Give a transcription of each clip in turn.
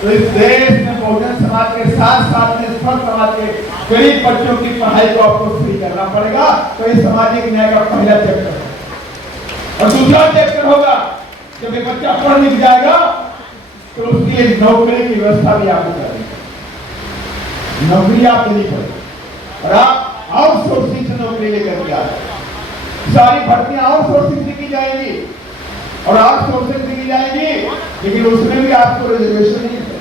तो इस देश में बहुजन समाज के साथ साथ में सब समाज के गरीब बच्चों की पढ़ाई को आपको फ्री करना पड़ेगा। तो ये सामाजिक न्याय का पहला चैप्टर है। और दूसरा चैप्टर होगा, जब एक बच्चा पढ़ लिख जाएगा तो उसकी एक नौकरी की व्यवस्था भी आपको करनी है। नौकरी आप देनी पड़ेगी और आप आउटसोर्सिंग से नौकरी लेकर के आ जाए। सारी भर्तियां आउटसोर्सिंग से की जाएंगी और आउटसोर्सिंग से की जाएंगी, लेकिन उसमें भी आपको रिजर्वेशन नहीं मिल रहा,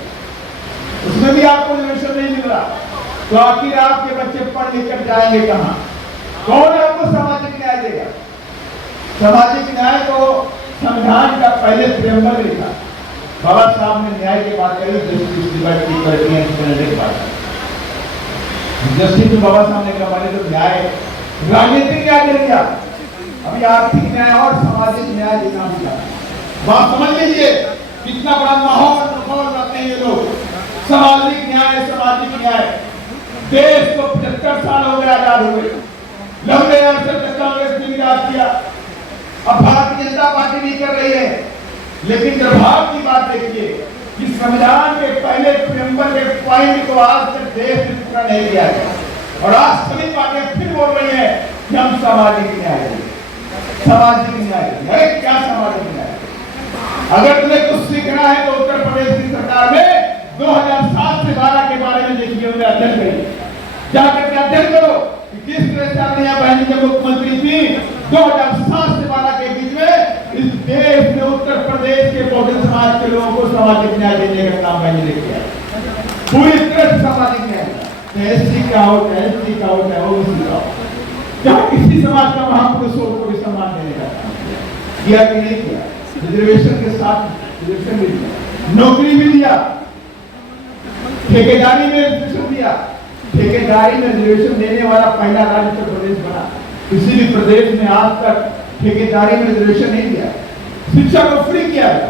उसमें भी आपको रिजर्वेशन नहीं मिल रहा। तो आखिर आपके बच्चे पढ़ लिख कर जाएंगे कहां? कौन आपको सामाजिक न्याय देगा? सामाजिक न्याय को संविधान का पहले प्रियम्बल लिखा बाबा साहब ने न्याय की बात करी, जस्टिस बाबा साहब ने कहा मैंने तो न्याय राजनीतिक न्याय दे दिया, अभी आर्थिक न्याय और सामाजिक न्याय देना होगा। बात समझ लीजिए कितना बड़ा माहौल रखते हैं ये लोग। सामाजिक न्याय, सामाजिक न्याय, देश को 75 साल हो गए आजाद हुए, लंबे अरसे तक कांग्रेस ने विराज किया, अब भारतीय जनता पार्टी नहीं कर रही है। लेकिन दुर्भाग्य की बात देखिए कि संविधान के पहले प्रियम्बल के पॉइंट को आज तक देश ने पूरा नहीं किया है और आज सभी पार्टियां फिर बोल रही है कि हम सामाजिक न्याय देंगे, सामाजिक न्याय। अरे क्या सामाजिक न्याय? अगर तुम्हें कुछ सीखना है तो उत्तर प्रदेश की सरकार में 2007 से 12 के बारे में देखिए, उन्हें अध्ययन करिए, जाकर के अध्ययन करो कि किस तरह से अपनी बहन जब मुख्यमंत्री थी 2007 से 12 के बीच में इस देश में उत्तर प्रदेश के बहुजन समाज के लोगों को सामाजिक न्याय देने का काम मैंने किया, पूरी तरह से सामाजिक न्याय। एससी का होता है, एसटी का होता है, ओबीसी का होता है, जहाँ किसी समाज का महापुरुषों को भी सम्मान देने का काम किया कि नहीं किया? रिजर्वेशन के साथ रिजर्वेशन भी दिया, नौकरी भी दिया, ठेकेदारी में रिजर्वेशन दिया। ठेकेदारी में रिजर्वेशन देने वाला पहला राज्य उत्तर प्रदेश बना। किसी भी प्रदेश में आज तक ठेकेदारी में रिजर्वेशन नहीं दिया। शिक्षा को फ्री किया है,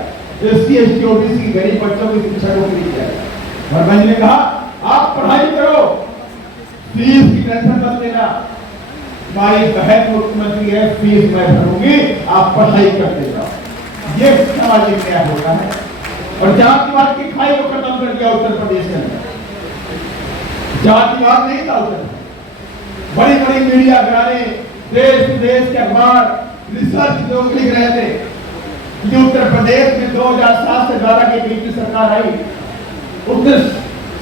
एससी एसटी ओबीसी की गरीब बच्चों की शिक्षा को फ्री किया है। और मैंने ने कहा आप पढ़ाई करो, फीस की टेंशन मत लेना, हमारी बहन मुख्यमंत्री है, फीस मैं भरूंगी, आप पढ़ाई करते जाओ। ये सामाजिक न्याय होता है। और जातिवाद की खाई को खत्म कर दिया उत्तर प्रदेश के अंदर। जातिवाद नहीं था उत्तर, बड़ी बड़ी मीडिया घराने, देश विदेश के अखबार रिसर्च लोग लिख रहे थे कि उत्तर प्रदेश में 2007 से 12 के बीच की सरकार आई, उत्तर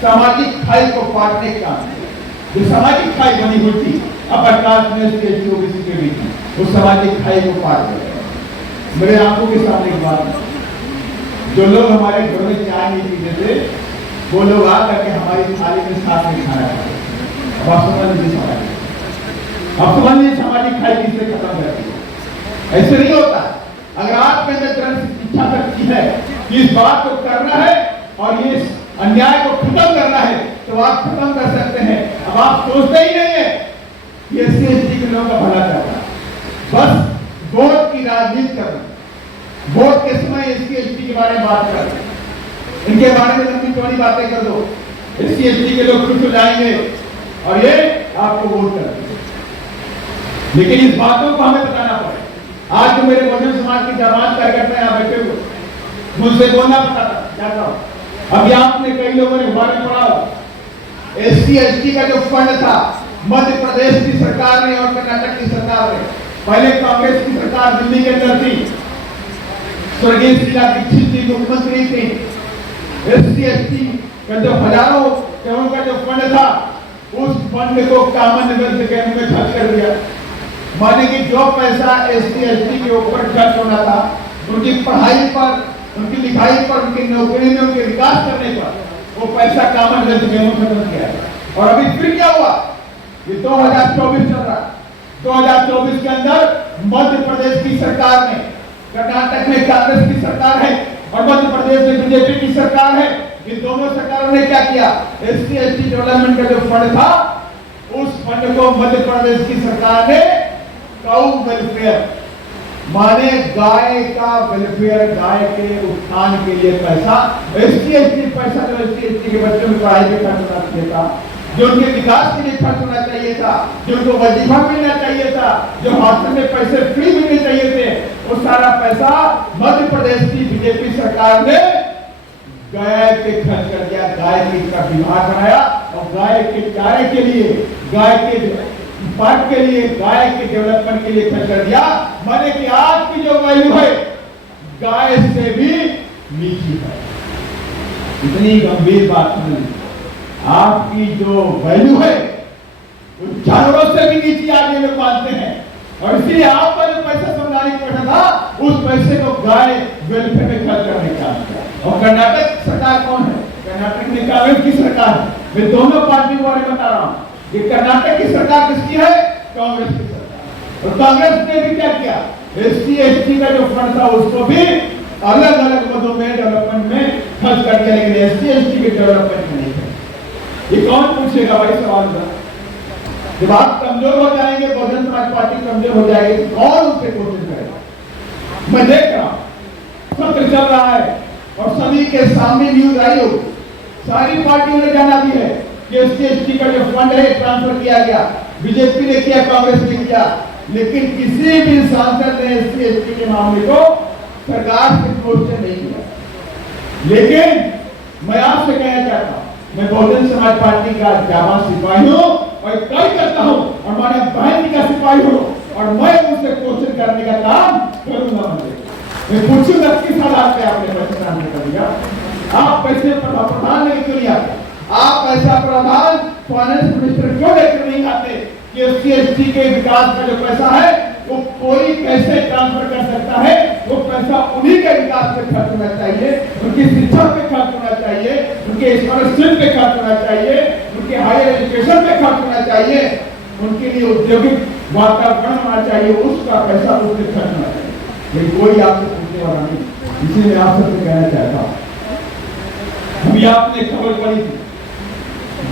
सामाजिक खाई को पाटने का, जो सामाजिक खाई बनी हुई थी अपर कास्ट में ओबीसी के बीच में, उस सामाजिक खाई को पाट दिया। मेरे आंखों के सामने की बात, जो लोग हमारे घर में चाय नहीं पीते थे वो लोग आ करके हमारी थाली में साथ में खाना खाते। अब आप समझ लीजिए, अब समझ लीजिए सामाजिक खाई किसने खत्म कर दी। ऐसे नहीं होता। अगर आपके अंदर इच्छा शक्ति है कि इस बात को करना है और ये अन्याय को खत्म करना है तो आप खत्म कर सकते हैं। अब आप सोचते ही नहीं है कि एससी एसटी के लोगों का भला करना, बस वोट की राजनीति करना, वोट के समय एससी एसटी के बारे में बात करना, इनके बारे में लंबी चौड़ी बातें कर दो, एससी एसटी के लोग खुश हो जाएंगे और ये आपको वोट कर देंगे। लेकिन इस बातों को हमें बताना पड़ेगा। आज जो मेरे बहुजन समाज की जाबाज कार्यकर्ता यहाँ बैठे हुए, मुझसे बोलना चाहता हूँ। अभी आपने कई लोगों ने बारे में पढ़ा, एससी एसटी का जो फंड था मध्य प्रदेश की सरकार ने और कर्नाटक की सरकार ने, पहले कांग्रेस की सरकार दिल्ली के अंदर थी, स्वर्गीय शीला दीक्षित जी मुख्यमंत्री थी। एससी एसटी का जो हजारों करोड़ का जो फंड था उस फंड को कॉमन वेल्थ में खर्च कर दिया। माने कि जो पैसा एससी एसटी के ऊपर खर्च होना था, उनकी पढ़ाई पर, उनकी लिखाई पर, उनकी नौकरी में, उनके विकास करने पर, वो पैसा कॉमन वेल्थ में खत्म किया। और अभी फिर क्या हुआ? ये 2024 चल रहा, 2024 के अंदर मध्य प्रदेश की सरकार ने, कर्नाटक में कांग्रेस की सरकार है और मध्य प्रदेश में बीजेपी की सरकार है। इन दोनों सरकारों ने क्या किया? एससी एसटी डेवलपमेंट का जो फंड था उस फंड को मध्य प्रदेश की सरकार ने काउ वेलफेयर, माने गाय का वेलफेयर, गाय के उत्थान के लिए पैसा, एससी एसटी पैसा जो एससी एसटी के बच्चों में पढ़ाई पे खर्च होना चाहिए था, जो उनके विकास के लिए खर्च होना चाहिए था, जो उनको वजीफा मिलना चाहिए था, जो हॉस्टल में पैसे फ्री मिलने चाहिए थे, वो सारा पैसा मध्य प्रदेश की बीजेपी सरकार ने गाय पे खर्च कर दिया, गाय की तरफ बीमार बनाया और गाय के चारे के लिए, गाय के पार्ट के लिए, गाय के डेवलपमेंट के लिए खर्च कर दिया। माने कि आज की जो वैल्यू है गाय से भी नीची है। इतनी गंभीर बात नहीं, आपकी जो वैल्यू है वो जानवरों से भी नीची आज ये लोग मानते हैं। और इसलिए आपका जो पैसा संविधानिक पैसा था उस पैसे को गाय वेलफेयर में खर्च करने का किया। और कर्नाटक सरकार कौन है? कर्नाटक में कांग्रेस की सरकार है। मैं दोनों पार्टी के बारे में बता रहा हूँ कि कर्नाटक की सरकार किसकी है? कांग्रेस की सरकार। और कांग्रेस ने भी क्या किया? SC ST का जो फंड था उसको भी अलग अलग पदों में डेवलपमेंट में खर्च कर दिया, लेकिन SC ST के डेवलपमेंट में नहीं किया। ये कौन पूछेगा भाई सवाल का? जब आप कमजोर हो जाएंगे, बहुजन समाज पार्टी कमजोर हो जाएगी, तो कौन उससे क्वेश्चन करेगा? मैं देख रहा हूं सत्र चल रहा है और सभी के सामने न्यूज आई हो, सारी पार्टियों ने जाना भी है कि SC ST का जो फंड है ट्रांसफर किया गया, बीजेपी ने किया, कांग्रेस ने किया, लेकिन किसी भी सांसद ने SC ST के मामले को सरकार से क्वेश्चन नहीं किया। लेकिन मैं आपसे कहना चाहता हूं, मैं बहुजन समाज पार्टी का जाबाज सिपाही हूं और तय करता हूं और हमारे बहन का सिपाही हूं और मैं उनसे क्वेश्चन करने का काम करूंगा। मैं पूछूंगा किस हालात में आपने पैसे ट्रांसफर कर दिया? आप पैसे प्रधान लेकर क्यों नहीं आते? आप पैसा प्रधान फाइनेंस मिनिस्टर क्यों लेकर नहीं आते कि SC ST के विकास का जो पैसा है वो कोई कैसे ट्रांसफर कर सकता है? वो पैसा उन्हीं के विकास पे खर्च होना चाहिए, उनकी शिक्षा पे खर्च होना चाहिए, उनके स्कॉलरशिप पे खर्च होना चाहिए, उनके हायर एजुकेशन पे खर्च होना चाहिए, उनके लिए औद्योगिक वातावरण होना चाहिए, उसका पैसा उस पर खर्च होना चाहिए। लेकिन कोई आपसे पूछने वाला नहीं। इसीलिए मैं आप सबसे कहना चाहता हूँ, अभी आपने खबर पढ़ी थी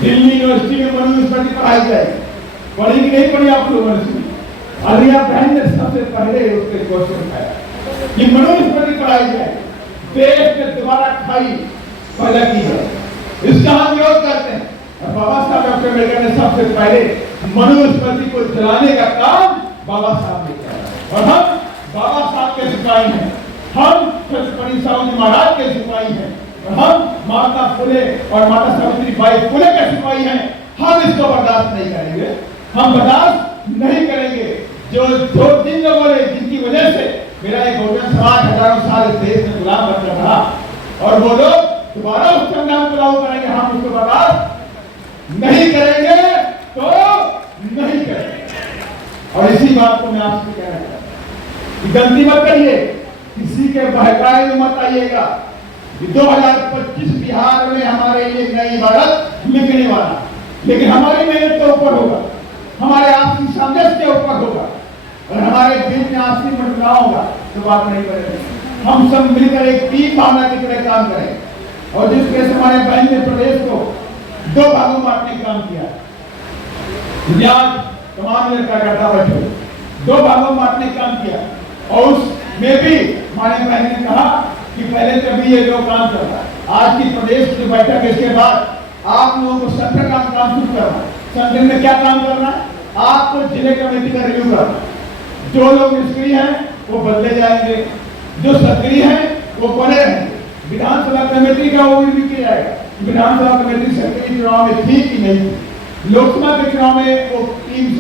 दिल्ली यूनिवर्सिटी में मनुस्मृति पढ़ाई जाएगी, पढ़ी कि नहीं पढ़ी आप लोगों ने? आलिया बहन ने सबसे पहले उसके क्वेश्चन उठाया कि मनुस्मृति पढ़ाई जाए, देश में दोबारा खाई पैदा की जाए, इसका हम विरोध करते हैं। और बाबा साहब डॉक्टर अम्बेडकर ने सबसे पहले मनुस्मृति को जलाने का काम बाबा साहब ने किया और हम बाबा साहब के सिपाही हैं, हम छत्रपति शिवाजी महाराज के सिपाही हैं और हम माता फुले और माता सावित्रीबाई फुले के सिपाही हैं। हम इसको बर्दाश्त नहीं करेंगे, हम बर्दाश्त नहीं करेंगे। जो जिन लोगों ने, जिनकी वजह से मेरा एक बहुजन समाज हजारों साल इस देश में गुलाम बनकर रहा और वो लोग दोबारा उस संग्राम को लागू करेंगे, हम उसको बर्दाश्त नहीं करेंगे तो नहीं करेंगे। और इसी बात को मैं आपसे कहना चाहता हूं कि गलती मत करिए, किसी के बहकाए में मत आइएगा। 2025 बिहार में हमारे लिए नई भारत लिखने वाला, लेकिन हमारी मेहनत के ऊपर होगा, हमारे आपसी सामंजस्य के ऊपर होगा और हमारे बीच में आपसी मतभेद होगा तो बात नहीं करेंगे। हम सब मिलकर एक टीम भावना की तरह काम करें और जिस तरह से हमारे बहन ने प्रदेश को 2 भागों में बांटने का काम किया, तमाम कार्यकर्ता बैठे 2 भागों में बांटने का काम किया और उसमें भी हमारे बहन ने कहा कि पहले कभी ये जो काम चल रहा है, आज की प्रदेश की बैठक इसके बाद आप लोगों को संगठन का काम शुरू करना है। संगठन में क्या काम करना है? आपको जिले कमेटी का रिव्यू करना है। जो लोग निष्क्रिय हैं वो बदले जाएंगे, जो सक्रिय हैं वो बने रहेंगे। विधानसभा कमेटी का वो रिव्यू किया जाएगा, विधानसभा कमेटी सक्रिय चुनाव में थी कि नहीं, लोकसभा के चुनाव में वो टीम